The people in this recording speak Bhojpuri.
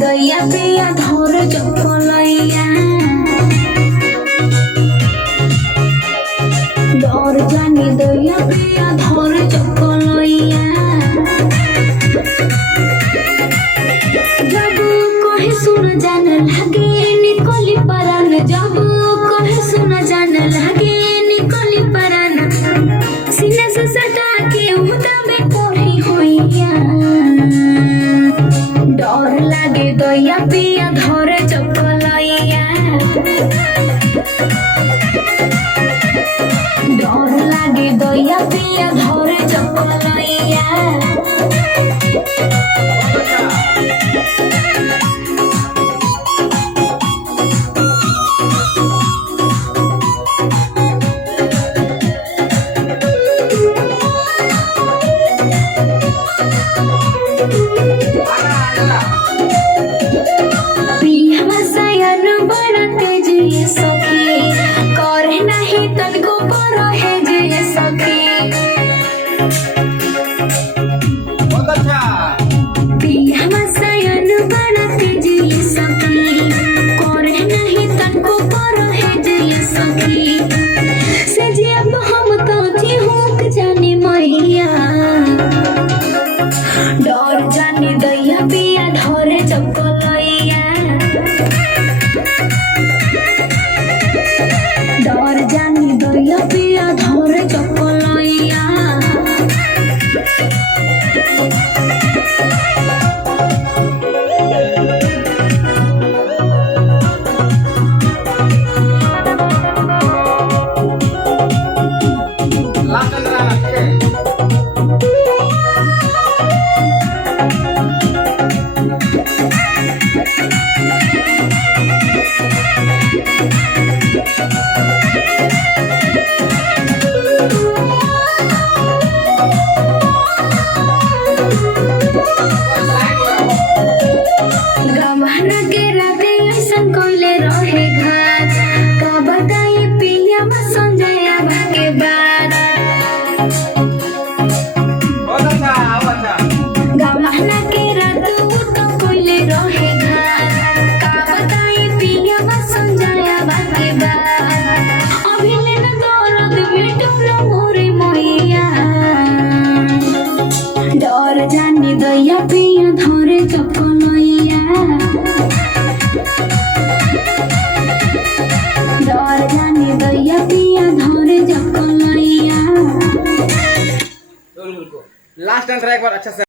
दैया पिया धर चपलैया डर जानी दैया पिया धर चपलैया जब कहे सुन जान लगे निकली परान जब कहे सुन जान लगे निकली परान सीना से सटा के उदा में कोही होइया डर लागे दैया पिया धरे चपलैया डर लागे दैया पिया धरे चपलैया डर जानी दैया पिया धरे चपलैया डर जानी दैया पिया धरे चपलैया डर जानी दैया पिया धरे चपलैया डर जानी दैया पिया धरे चपलैया। लास्ट आंसर एक बार अच्छा से